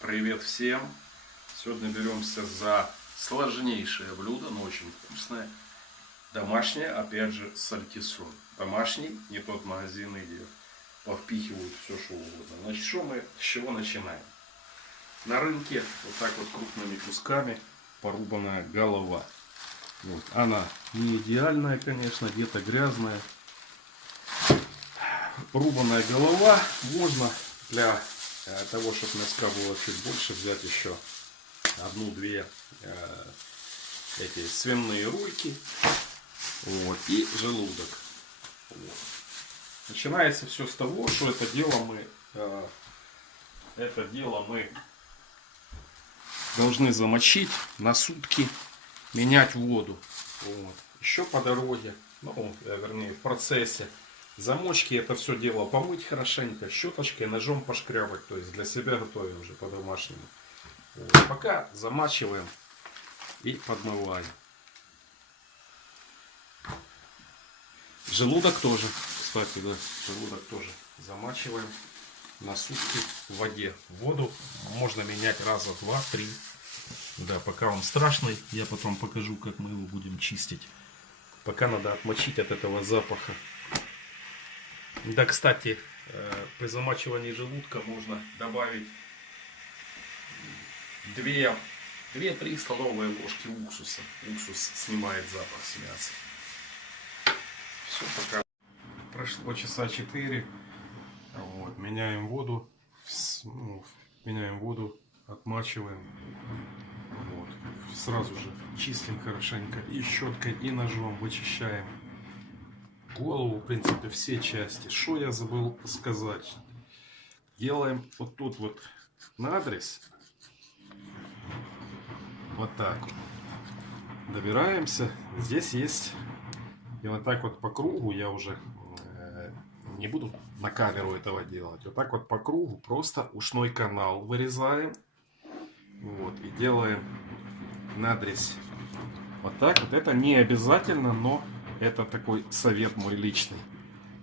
Привет всем! Сегодня беремся за сложнейшее блюдо, но очень вкусное. Домашнее, опять же, сальтисон. Домашний, не тот магазин, где повпихивают все, что угодно. Значит, что мы, с чего начинаем? На рынке вот так вот крупными кусками порубанная голова. Вот. Она не идеальная, конечно, где-то грязная. Рубаная голова. Можно для того, чтобы мяска было чуть больше, взять еще одну-две эти свиные рульки. Вот, и желудок. Вот. Начинается все с того, что это дело мы должны замочить на сутки, менять воду. Вот. Еще по дороге, вернее в процессе замочки это все дело помыть хорошенько, щеточкой, ножом пошкрябать, то есть для себя готовим уже по-домашнему. Вот. Пока замачиваем и подмываем. Желудок тоже, кстати, да, желудок тоже замачиваем на сутки в воде. Воду можно менять раза 2-3. Да, пока он страшный, я потом покажу, как мы его будем чистить. Пока надо отмочить от этого запаха. Да, кстати, при замачивании желудка можно добавить 2-3 столовые ложки уксуса. Уксус снимает запах с мяса. Все, пока прошло часа 4. Вот, меняем воду, отмачиваем. Вот, сразу же чистим хорошенько и щеткой, и ножом вычищаем голову, в принципе, все части. Что я забыл сказать? Делаем вот тут вот надрез. Вот так вот. Добираемся. Здесь есть. И вот так вот по кругу, я уже не буду на камеру этого делать. Вот так вот по кругу просто ушной канал вырезаем. Вот, и делаем надрез. Вот так вот. Это не обязательно, но это такой совет мой личный.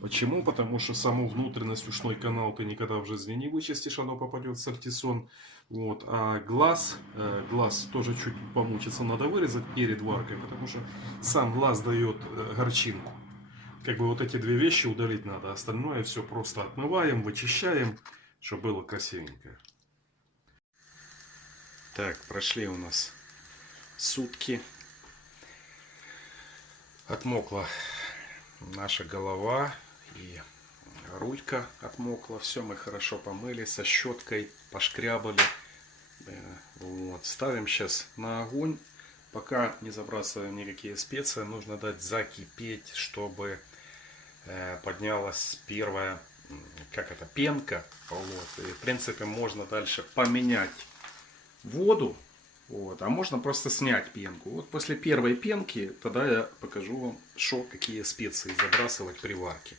Почему? Потому что саму внутренность, ушной канал ты никогда в жизни не вычистишь, оно попадет в сальтисон. Вот. А глаз тоже чуть помучиться надо вырезать перед варкой, потому что сам глаз дает горчинку. Как бы вот эти две вещи удалить надо, остальное все просто отмываем, вычищаем, чтобы было красивенько. Так, прошли у нас сутки. Отмокла наша голова и рулька отмокла. Все мы хорошо помыли, со щеткой пошкрябали. Вот. Ставим сейчас на огонь. Пока не забрасываем никакие специи, нужно дать закипеть, чтобы поднялась первая, пенка. Вот. И в принципе можно дальше поменять воду. Вот, а можно просто снять пенку. Вот после первой пенки тогда я покажу вам, какие специи забрасывать при варке.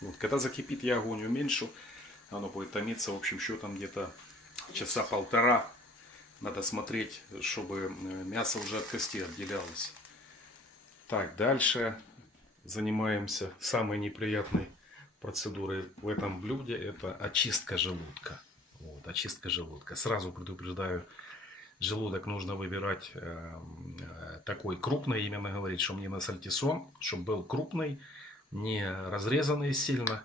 Вот, когда закипит, я огонь уменьшу. Оно будет томиться, в общем, счетом где-то часа полтора. Надо смотреть, чтобы мясо уже от кости отделялось. Так, дальше занимаемся самой неприятной процедурой в этом блюде. Это очистка желудка. Вот, очистка желудка. Сразу предупреждаю, желудок нужно выбирать такой крупный, именно говорить, что мне на сальтисон, чтобы был крупный, не разрезанный сильно.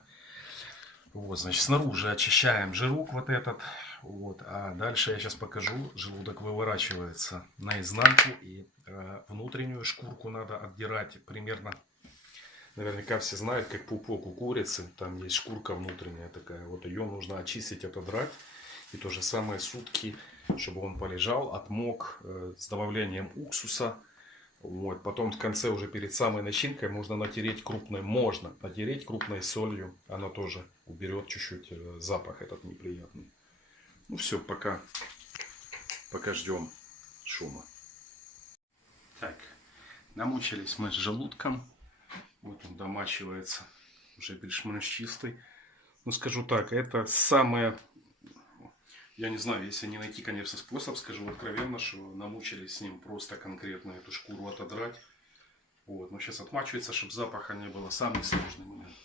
Вот, значит, снаружи очищаем жирок вот этот. Вот, а дальше я сейчас покажу. Желудок выворачивается наизнанку, и внутреннюю шкурку надо отдирать примерно. Наверняка все знают, как пупок у курицы. Там есть шкурка внутренняя такая. Вот ее нужно очистить, отодрать. И то же самое сутки, чтобы он полежал, отмок с добавлением уксуса. Вот. Потом в конце, уже перед самой начинкой, можно натереть крупной солью. Она тоже уберет чуть-чуть запах этот неприятный. Ну все, пока ждем шума. Так, намучились мы с желудком. Вот он домачивается, уже більш-менш чистый. Ну, скажу так, это самое... Я не знаю, если не найти, конечно, способ, скажу откровенно, что намучились с ним просто конкретно эту шкуру отодрать. Вот, но сейчас отмачивается, чтобы запаха не было. Самый сложный момент.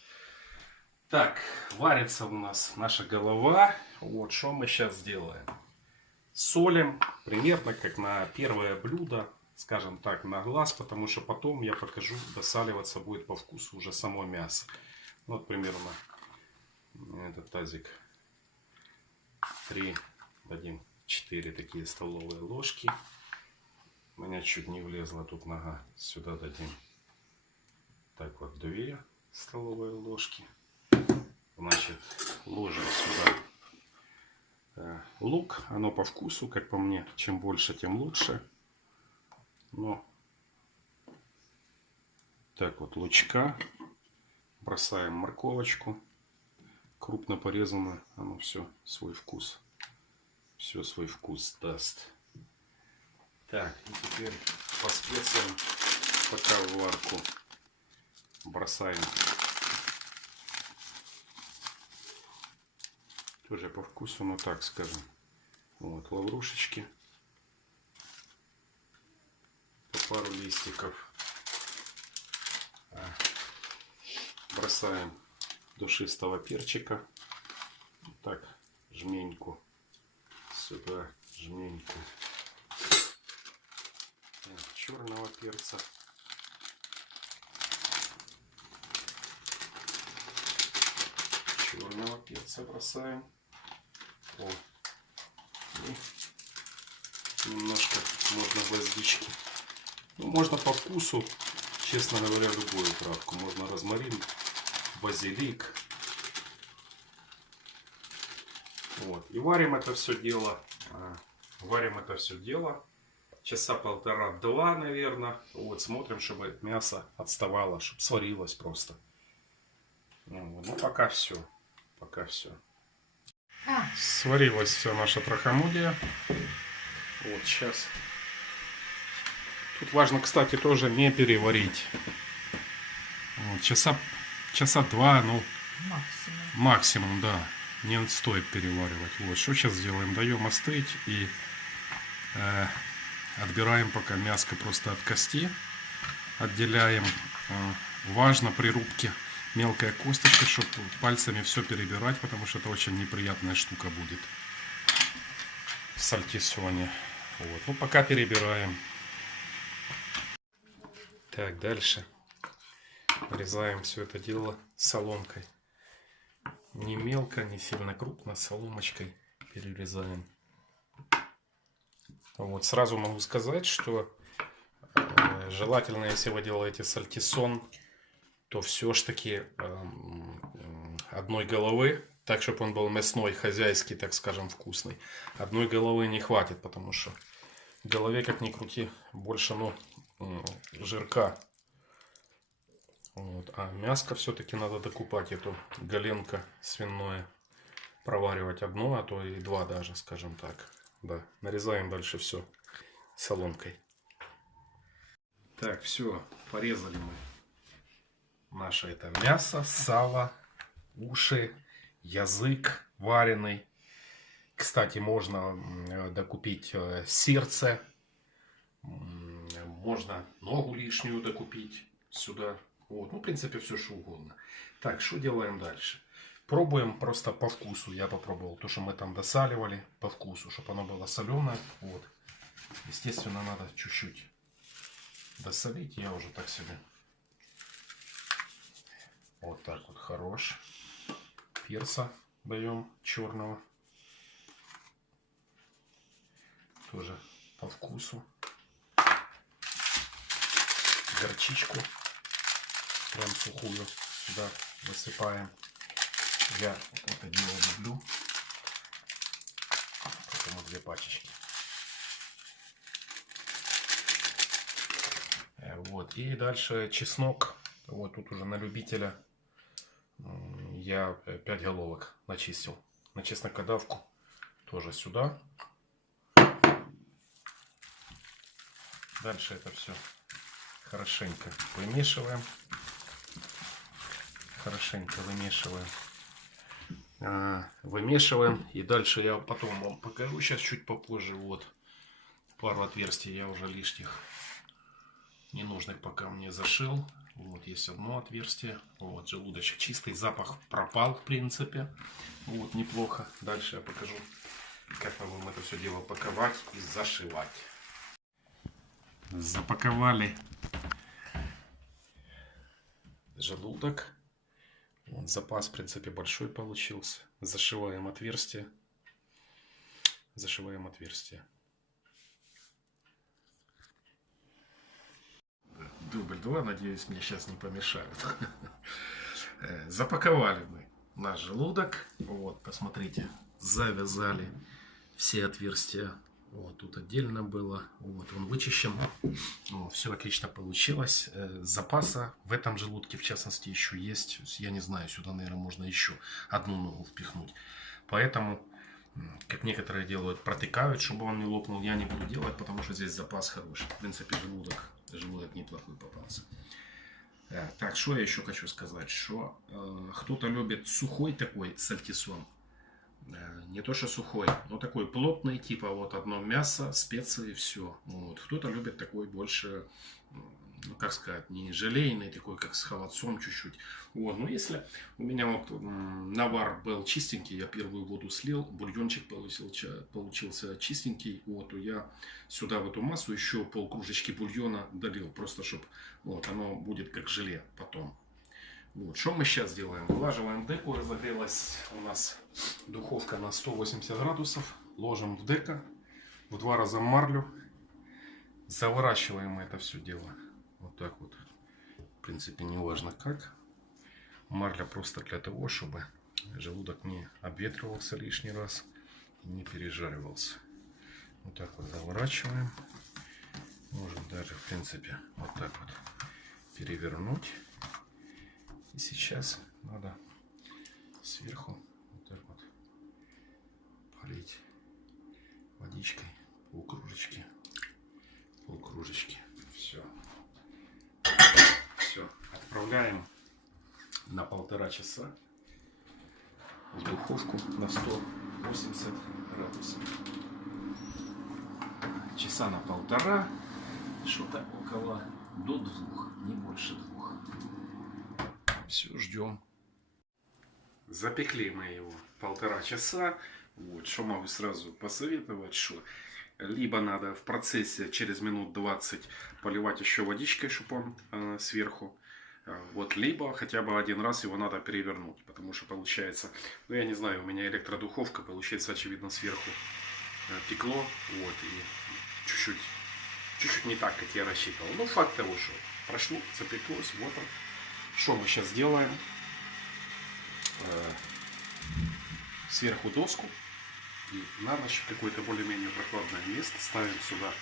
Так, варится у нас наша голова. Вот, что мы сейчас сделаем. Солим примерно как на первое блюдо, скажем так, на глаз, потому что потом я покажу, досаливаться будет по вкусу уже само мясо. Вот примерно этот тазик 3, дадим 4 такие столовые ложки. У меня чуть не влезла тут нога. Сюда дадим так вот 2 столовые ложки. Значит, ложим сюда лук. Оно по вкусу, как по мне, чем больше, тем лучше. Но так вот лучка. Бросаем морковочку. Крупно порезанную. Оно все свой вкус. Все свой вкус даст. Так, и теперь по специям, пока в варку бросаем тоже по вкусу, но так скажем. Вот лаврушечки, по пару листиков. Бросаем душистого перчика. Вот так, жменьку. Сюда жменьку. Черного перца. Черного перца бросаем. О. И немножко можно гвоздички. Ну, можно по вкусу, честно говоря, любую травку. Можно розмарин, базилик. Вот. И варим это все дело. Часа 1,5-2, наверное. Вот, смотрим, чтобы мясо отставало, чтобы сварилось просто. Ну, пока все. Сварилось все наше трахомудие. Вот сейчас. Тут важно, кстати, тоже не переварить. Вот, часа 2, ну, максимум, да. Не стоит переваривать. Вот, что сейчас сделаем? Даем остыть и отбираем пока мяско просто от кости. Отделяем. Важно при рубке мелкая косточка, чтобы пальцами все перебирать, потому что это очень неприятная штука будет в сальтисоне. Вот. Ну, пока перебираем. Так, дальше нарезаем все это дело соломкой. Не мелко, не сильно крупно, соломочкой перерезаем. Вот, сразу могу сказать, что желательно, если вы делаете сальтисон, то все-таки одной головы, так, чтобы он был мясной, хозяйский, так скажем, вкусный. Одной головы не хватит, потому что в голове, как ни крути, больше, ну, жирка. Вот. А мяско все-таки надо докупать, эту голенко свиное. Проваривать одно, а то и 2 даже, скажем так. Да, нарезаем дальше все соломкой. Так, все, порезали мы наше это мясо, сало, уши, язык вареный. Кстати, можно докупить сердце, можно ногу лишнюю докупить сюда. Вот, ну, в принципе, все что угодно. Так, что делаем дальше? Пробуем просто по вкусу. Я попробовал то, что мы там досаливали, по вкусу, чтобы оно было соленое. Вот. Естественно, надо чуть-чуть досолить. Я уже так себе. Вот так вот хорош. Перца даем черного. Тоже по вкусу. Горчичку. Прям сухую сюда высыпаем. Я это дело люблю. Поэтому 2 пачечки. Вот. И дальше чеснок. Вот тут уже на любителя. Я 5 головок начистил. На чеснокодавку тоже сюда. Дальше это все хорошенько вымешиваем. Вымешиваем. И дальше я потом вам покажу. Сейчас чуть попозже. Вот пару отверстий я уже лишних, ненужных пока мне зашил. Вот есть одно отверстие. Вот желудочек чистый. Запах пропал в принципе. Вот неплохо. Дальше я покажу, как мы будем это все дело паковать и зашивать. Запаковали желудок. Вот, запас, в принципе, большой получился. Зашиваем отверстие. Зашиваем отверстие. Дубль 2, надеюсь, мне сейчас не помешают. Запаковали мы наш желудок. Вот, посмотрите, завязали все отверстия. Вот, тут отдельно было. Вот, он вычищен. Вот, все отлично получилось. Запаса в этом желудке, в частности, еще есть. Я не знаю, сюда, наверное, можно еще одну ногу впихнуть. Поэтому, как некоторые делают, протыкают, чтобы он не лопнул. Я не буду делать, потому что здесь запас хороший. В принципе, желудок неплохой попался. Так, что я еще хочу сказать, что кто-то любит сухой такой сальтисон. Не то что сухой, но такой плотный, типа вот одно мясо, специи, все. Вот. Кто-то любит такой больше, ну как сказать, не желейный, такой как с холодцом чуть-чуть. Вот. Но если у меня вот навар был чистенький, я первую воду слил, бульончик получился чистенький, вот, то я сюда в эту массу еще полкружечки бульона долил, просто чтобы вот, оно будет как желе потом. Вот, что мы сейчас делаем? Вылаживаем деку, разогрелась у нас духовка на 180 градусов. Ложим в деко, в 2 раза марлю. Заворачиваем это все дело. Вот так вот. В принципе, не важно как. Марля просто для того, чтобы желудок не обветривался лишний раз и не пережаривался. Вот так вот заворачиваем. Можем даже, в принципе, вот так вот перевернуть. И сейчас надо сверху вот так вот полить водичкой полкружечки. Все. Все. Отправляем на 1,5 часа в духовку на 180 градусов. Часа на 1,5. Что-то около до 2, не больше 2. Все, ждем. Запекли мы его 1,5 часа. Вот, что могу сразу посоветовать, что либо надо в процессе через минут 20 поливать еще водичкой, чтобы он сверху. Вот, либо хотя бы один раз его надо перевернуть, потому что получается, ну я не знаю, у меня электродуховка, получается, очевидно, сверху пекло, вот, и чуть-чуть не так, как я рассчитывал. Но факт того, что прошло, запеклось, вот он. Что мы сейчас делаем? Сверху доску и на ночь какое-то более-менее прохладное место ставим сюда,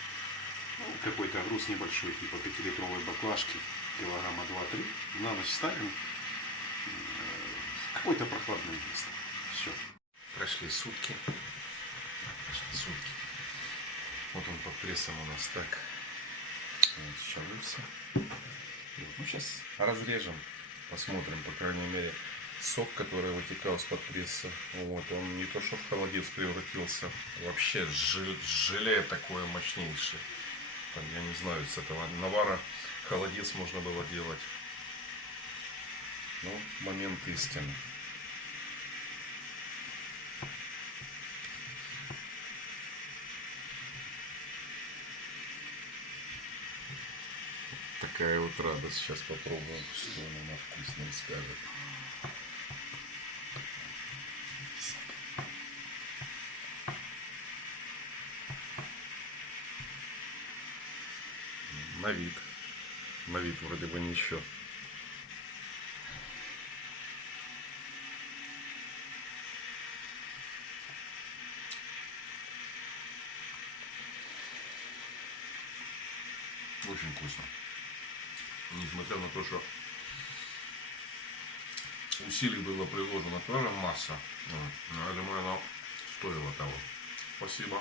ну, какой-то груз небольшой, типа 5-литровой баклажки, килограмма 2-3. На ночь ставим в какое-то прохладное место. Все. Прошли сутки. Вот он под прессом у нас так счалился. Ну, сейчас разрежем, посмотрим, по крайней мере, сок, который вытекал из-под пресса. Вот, он не то что в холодец превратился, вообще желе такое мощнейшее. Там, я не знаю, с этого навара холодец можно было делать. Ну, момент истины. Такая вот радость. Сейчас попробуем, что она вкусное скажет. На вид вроде бы ничего. Очень вкусно. Несмотря на то, что усилий было приложено тоже масса, но я думаю, оно стоило того. Спасибо.